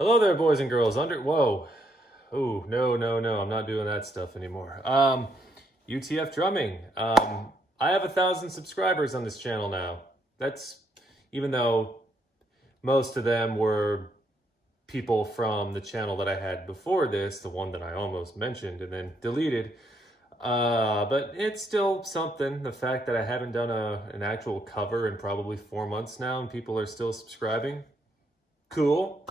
Hello there, boys and girls. Whoa. Oh, no. I'm not doing that stuff anymore. UTF drumming. I have 1,000 subscribers on this channel now. That's, even though most of them were people from the channel that I had before this, the one that I almost mentioned and then deleted. But it's still something. The fact that I haven't done an actual cover in probably 4 months now and people are still subscribing. Cool.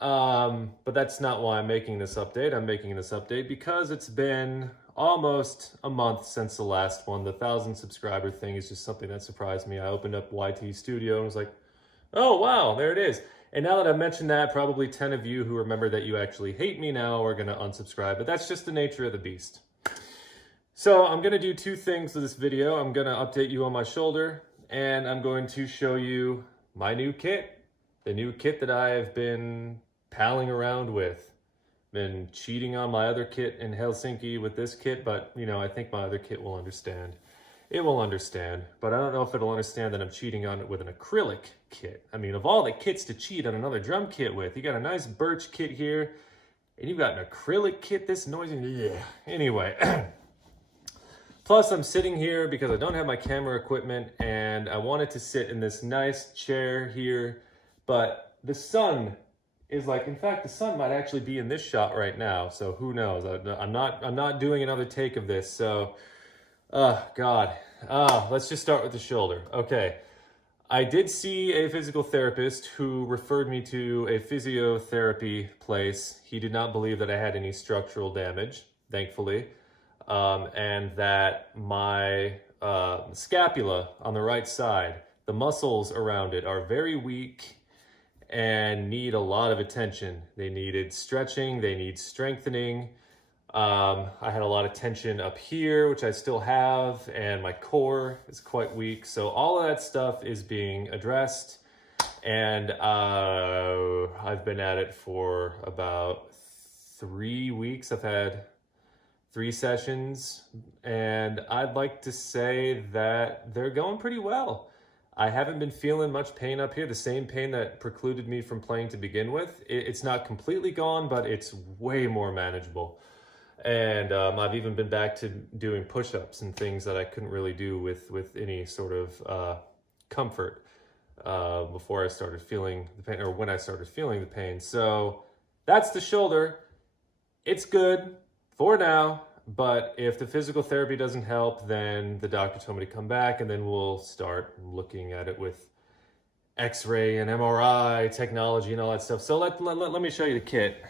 But that's not why I'm making this update. I'm making this update because it's been almost a month since the last one. The 1,000 subscriber thing is just something that surprised me. I opened up YT Studio and was like, oh wow, there it is. And now that I've mentioned that, probably 10 of you who remember that you actually hate me now are gonna unsubscribe, but that's just the nature of the beast. So I'm gonna do two things with this video. I'm gonna update you on my shoulder, and I'm going to show you my new kit. The new kit that I have been palling around with. Been cheating on my other kit in Helsinki with this kit, but you know, I think my other kit will understand. It will understand, but I don't know if it'll understand that I'm cheating on it with an acrylic kit. I mean, of all the kits to cheat on another drum kit with, you got a nice birch kit here, and you've got an acrylic kit, this noisy, yeah. Anyway. Plus, I'm sitting here because I don't have my camera equipment, and I wanted to sit in this nice chair here, but the sun is like, in fact, the sun might actually be in this shot right now, so who knows? I'm not doing another take of this, so, God. Let's just start with the shoulder. Okay, I did see a physical therapist who referred me to a physiotherapy place. He did not believe that I had any structural damage, thankfully, and that my scapula on the right side, the muscles around it are very weak and need a lot of attention. They needed stretching, they need strengthening. I had a lot of tension up here, which I still have, and my core is quite weak. So all of that stuff is being addressed, and I've been at it for about 3 weeks. I've had 3 sessions, and I'd like to say that they're going pretty well. I haven't been feeling much pain up here, the same pain that precluded me from playing to begin with. It's not completely gone, but it's way more manageable. And I've even been back to doing push-ups and things that I couldn't really do with any sort of comfort before I started feeling the pain, or when I started feeling the pain. So that's the shoulder. It's good for now. But if the physical therapy doesn't help, then the doctor told me to come back, and then we'll start looking at it with X-ray and MRI technology and all that stuff. So let me show you the kit.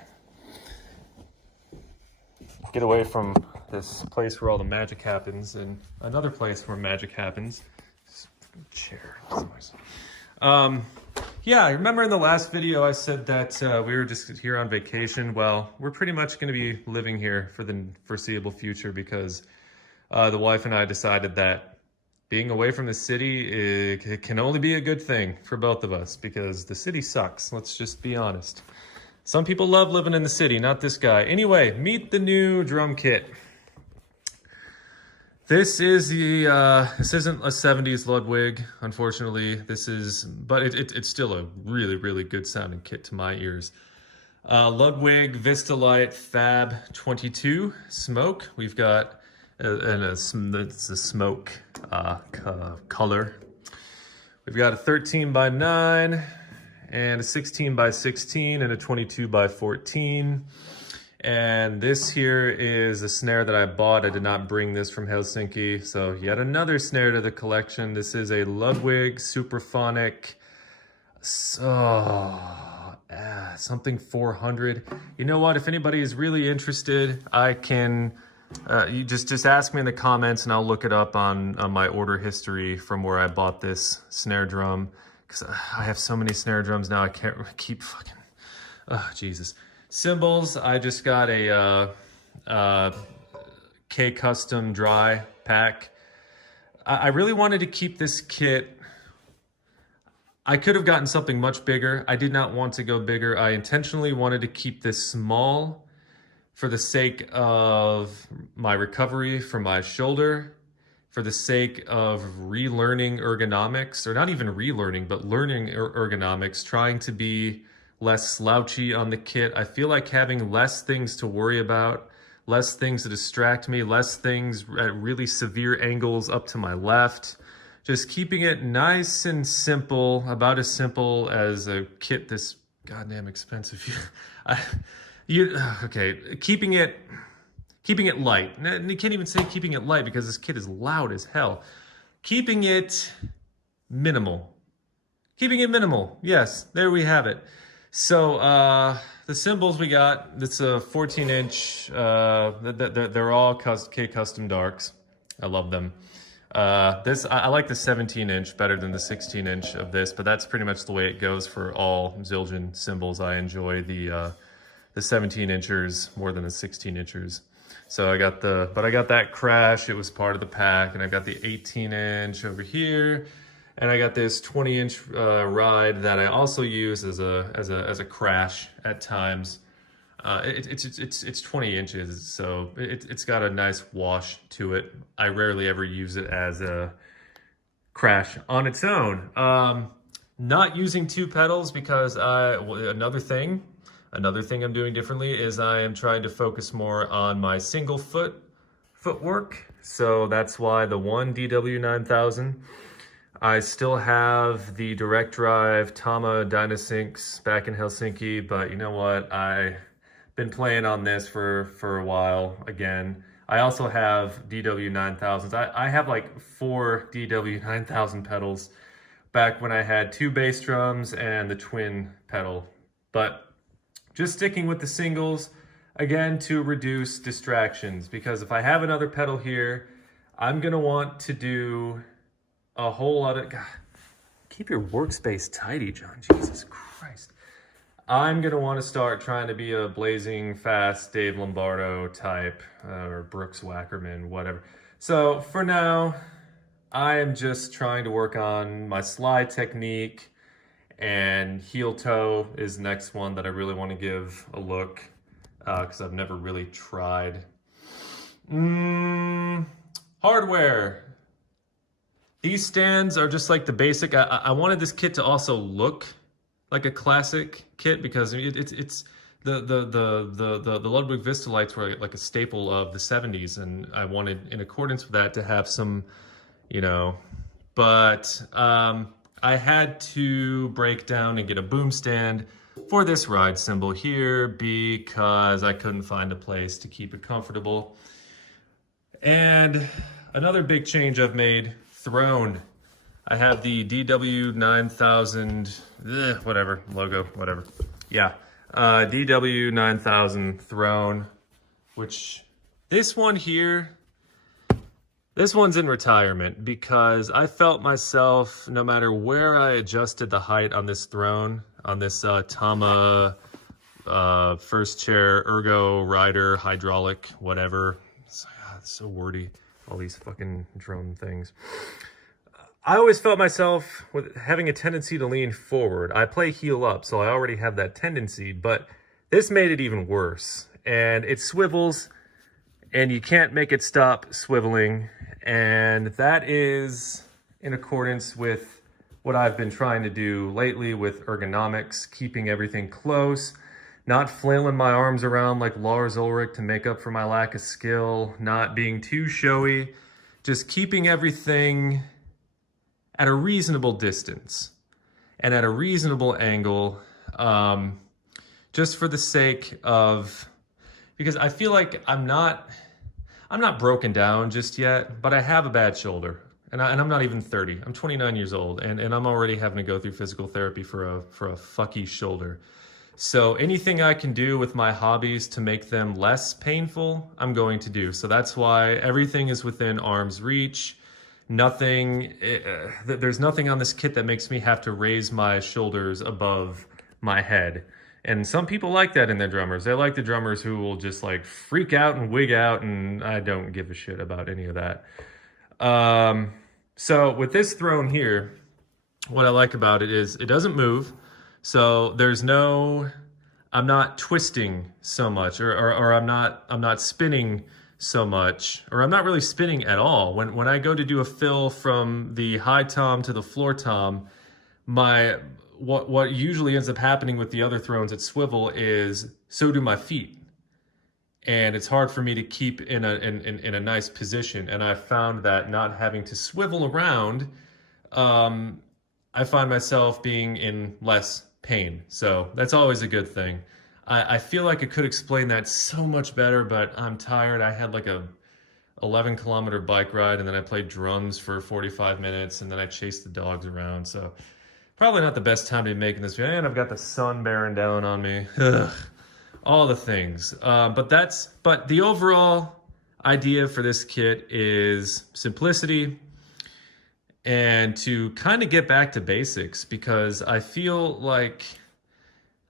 Get away from this place where all the magic happens, and another place where magic happens. Chair. Yeah, I remember in the last video I said that we were just here on vacation. Well, we're pretty much going to be living here for the foreseeable future because the wife and I decided that being away from the city, it can only be a good thing for both of us because the city sucks. Let's just be honest. Some people love living in the city, not this guy. Anyway, meet the new drum kit. This is this isn't a 70s Ludwig, unfortunately. But it's still a really good sounding kit to my ears. Ludwig Vistalite Fab 22 Smoke. We've got it's a smoke color. We've got a 13x9 and a 16x16 and a 22x14. And this here is a snare that I bought. I did not bring this from Helsinki. So yet another snare to the collection. This is a Ludwig Superphonic something 400. You know what? If anybody is really interested, I can, you just ask me in the comments and I'll look it up on my order history from where I bought this snare drum. Because I have so many snare drums now, I can't keep fucking, oh, Jesus. Cymbals, I just got a K-Custom dry pack. I really wanted to keep this kit. I could have gotten something much bigger. I did not want to go bigger. I intentionally wanted to keep this small for the sake of my recovery from my shoulder, for the sake of relearning ergonomics, or not even relearning, but learning ergonomics, trying to be less slouchy on the kit. I feel like having less things to worry about, less things to distract me, less things at really severe angles up to my left. Just keeping it nice and simple, about as simple as a kit this goddamn expensive. Okay, keeping it light. You can't even say keeping it light because this kit is loud as hell. Keeping it minimal. Keeping it minimal. Yes, there we have it. So the cymbals we got, it's a 14-inch. They're all K-Custom Darks. I love them. I like the 17-inch better than the 16-inch of this, but that's pretty much the way it goes for all Zildjian cymbals. I enjoy the 17-inchers more than the 16-inchers. So I got that Crash. It was part of the pack, and I got the 18-inch over here, and I got this 20-inch ride that I also use as a Crash at times. It's 20 inches, so it's got a nice wash to it. I rarely ever use it as a Crash on its own. Not using two pedals because another thing I'm doing differently is I am trying to focus more on my single footwork. So that's why the one DW9000. I still have the direct drive Tama Dynasyncs back in Helsinki, but you know what? I've been playing on this for a while again. I also have DW9000s. I have like 4 DW9000 pedals back when I had 2 bass drums and the twin pedal. But just sticking with the singles, again, to reduce distractions, because if I have another pedal here, I'm gonna want to do a whole lot of, God, keep your workspace tidy, John, Jesus Christ. I'm gonna want to start trying to be a blazing fast Dave Lombardo type, or Brooks Wackerman, whatever. So for now, I am just trying to work on my slide technique, and heel toe is the next one that I really want to give a look, because I've never really tried. Hardware. These stands are just like the basic. I wanted this kit to also look like a classic kit, because it's the Ludwig Vista lights were like a staple of the 70s, and I wanted, in accordance with that, to have some, but I had to break down and get a boom stand for this ride cymbal here because I couldn't find a place to keep it comfortable. And another big change I've made, throne. I have the DW9000, whatever, logo, whatever. Yeah, DW9000 throne, which this one here, this one's in retirement because I felt myself, no matter where I adjusted the height on this throne, on this Tama first chair, ergo, rider, hydraulic, whatever. It's so wordy, all these fucking drone things. I always felt myself with having a tendency to lean forward. I play heel up, so I already have that tendency, but this made it even worse. And it swivels, and you can't make it stop swiveling. And that is in accordance with what I've been trying to do lately with ergonomics, keeping everything close, not flailing my arms around like Lars Ulrich to make up for my lack of skill, not being too showy, just keeping everything at a reasonable distance and at a reasonable angle, just for the sake of, because I feel like I'm not broken down just yet, but I have a bad shoulder, and I'm not even 30. I'm 29 years old, and I'm already having to go through physical therapy for a fucky shoulder. So anything I can do with my hobbies to make them less painful, I'm going to do. So that's why everything is within arm's reach. There's nothing on this kit that makes me have to raise my shoulders above my head. And some people like that in their drummers. They like the drummers who will just like freak out and wig out, and I don't give a shit about any of that. So with this throne here, what I like about it is it doesn't move. So there's no, I'm not twisting so much, or I'm not spinning so much, or I'm not really spinning at all. When I go to do a fill from the high tom to the floor tom, what usually ends up happening with the other thrones that swivel is so do my feet. And it's hard for me to keep in a nice position. And I found that not having to swivel around, I find myself being in less pain. So that's always a good thing. I feel like I could explain that so much better, but I'm tired. I had like a 11-kilometer bike ride, and then I played drums for 45 minutes, and then I chased the dogs around. So probably not the best time to be making this video. And I've got the sun bearing down on me. Ugh. All the things. But the overall idea for this kit is simplicity and to kind of get back to basics, because I feel like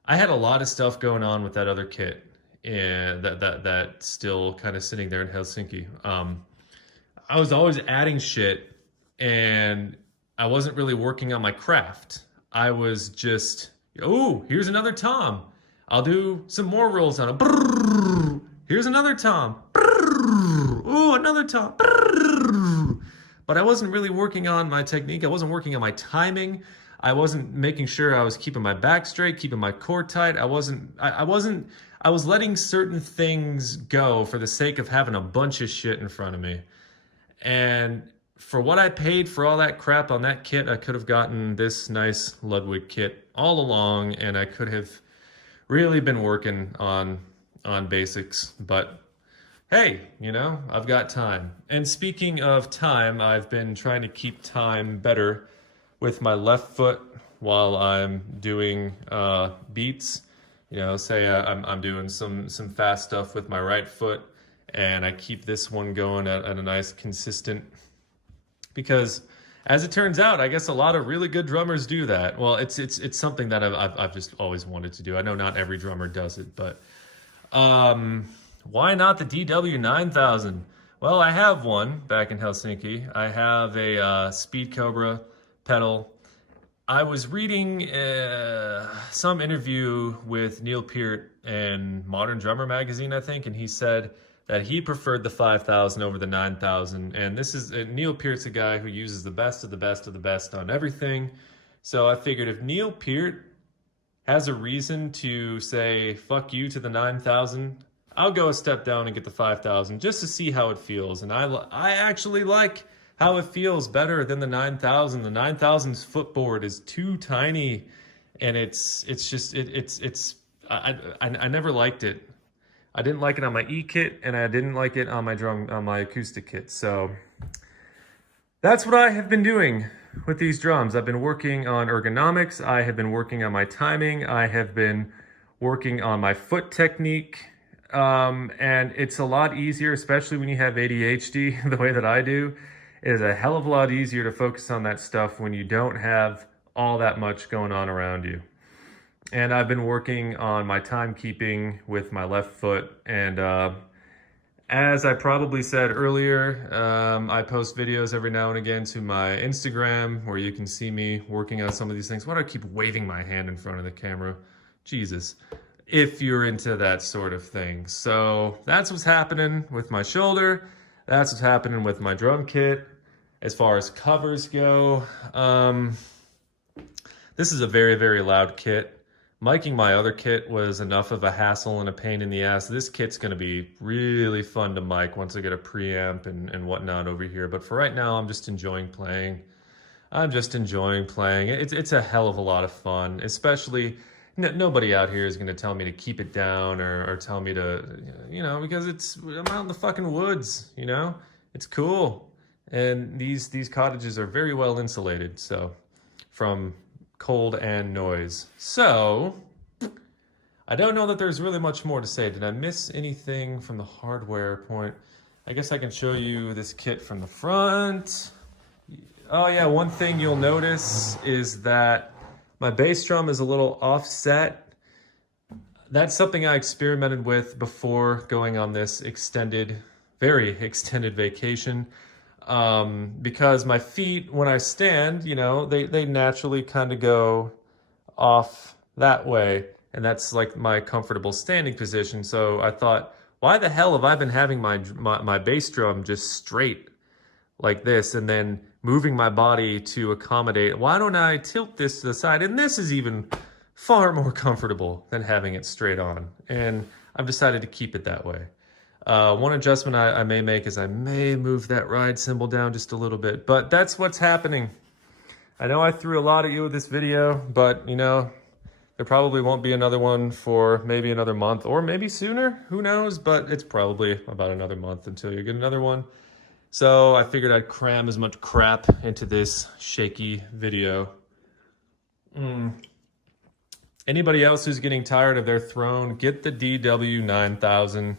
I had a lot of stuff going on with that other kit, and that's still kind of sitting there in Helsinki. I was always adding shit, and I wasn't really working on my craft. I was just, oh, here's another tom. I'll do some more rolls on it. Brrr. Here's another tom. Oh, another tom. Brrr. But I wasn't really working on my technique. I wasn't working on my timing. I wasn't making sure I was keeping my back straight, keeping my core tight. I was letting certain things go for the sake of having a bunch of shit in front of me. And for what I paid for all that crap on that kit, I could have gotten this nice Ludwig kit all along, and I could have really been working on basics. But hey, you know, I've got time. And speaking of time, I've been trying to keep time better with my left foot while I'm doing beats. You know, say I'm doing some fast stuff with my right foot, and I keep this one going at a nice consistent, because as it turns out, I guess a lot of really good drummers do that. Well, it's something that I've just always wanted to do. I know not every drummer does it, but why not the DW9000? Well, I have one back in Helsinki. I have a Speed Cobra pedal. I was reading some interview with Neil Peart in Modern Drummer magazine, I think, and he said that he preferred the 5000 over the 9000. And this is Neil Peart's a guy who uses the best of the best of the best on everything. So I figured if Neil Peart has a reason to say fuck you to the 9000, I'll go a step down and get the 5000 just to see how it feels. And I actually like how it feels better than the 9000. The 9000's footboard is too tiny, and I never liked it. I didn't like it on my E kit, and I didn't like it on my acoustic kit. So that's what I have been doing with these drums. I've been working on ergonomics. I have been working on my timing. I have been working on my foot technique. And it's a lot easier, especially when you have ADHD the way that I do. It is a hell of a lot easier to focus on that stuff when you don't have all that much going on around you. And I've been working on my timekeeping with my left foot. And as I probably said earlier, I post videos every now and again to my Instagram where you can see me working on some of these things. Why do I keep waving my hand in front of the camera? Jesus. If you're into that sort of thing. So that's what's happening with my shoulder. That's what's happening with my drum kit. As far as covers go, this is a very, very loud kit. Miking my other kit was enough of a hassle and a pain in the ass. This kit's going to be really fun to mic once I get a preamp and whatnot over here. But for right now, I'm just enjoying playing. It's a hell of a lot of fun, especially nobody out here is going to tell me to keep it down or tell me to, you know, because I'm out in the fucking woods, you know? It's cool. And these cottages are very well insulated, so from cold and noise. So I don't know that there's really much more to say. Did I miss anything from the hardware point? I guess I can show you this kit from the front. Oh yeah, one thing you'll notice is that my bass drum is a little offset. That's something I experimented with before going on this very extended vacation. Because my feet, when I stand, you know, they naturally kind of go off that way. And that's like my comfortable standing position. So I thought, why the hell have I been having my bass drum just straight like this? And then moving my body to accommodate, why don't I tilt this to the side? And this is even far more comfortable than having it straight on. And I've decided to keep it that way. One adjustment I may make is I may move that ride cymbal down just a little bit, but that's what's happening. I know I threw a lot at you with this video, but you know, there probably won't be another one for maybe another month or maybe sooner, who knows, but it's probably about another month until you get another one. So I figured I'd cram as much crap into this shaky video. Anybody else who's getting tired of their throne, get the DW9000.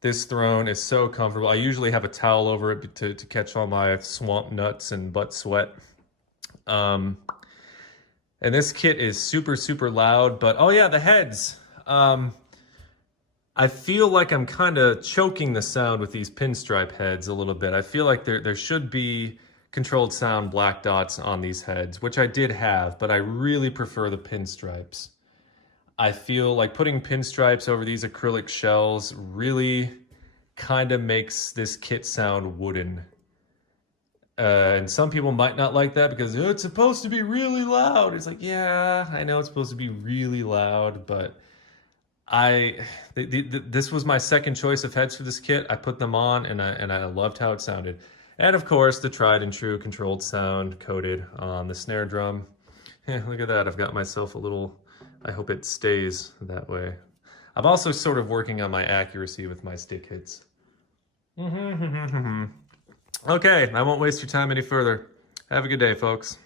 This throne is so comfortable. I usually have a towel over it to catch all my swamp nuts and butt sweat. And this kit is super, super loud, but oh yeah, the heads. I feel like I'm kind of choking the sound with these pinstripe heads a little bit. I feel like there should be controlled sound black dots on these heads, which I did have, but I really prefer the pinstripes. I feel like putting pinstripes over these acrylic shells really kind of makes this kit sound wooden. And some people might not like that because oh, it's supposed to be really loud. It's like, yeah, I know it's supposed to be really loud, but this was my second choice of heads for this kit. I put them on and I loved how it sounded. And of course, the tried and true controlled sound coated on the snare drum. Yeah, look at that. I've got myself a little, I hope it stays that way. I'm also sort of working on my accuracy with my stick hits. Okay, I won't waste your time any further. Have a good day, folks.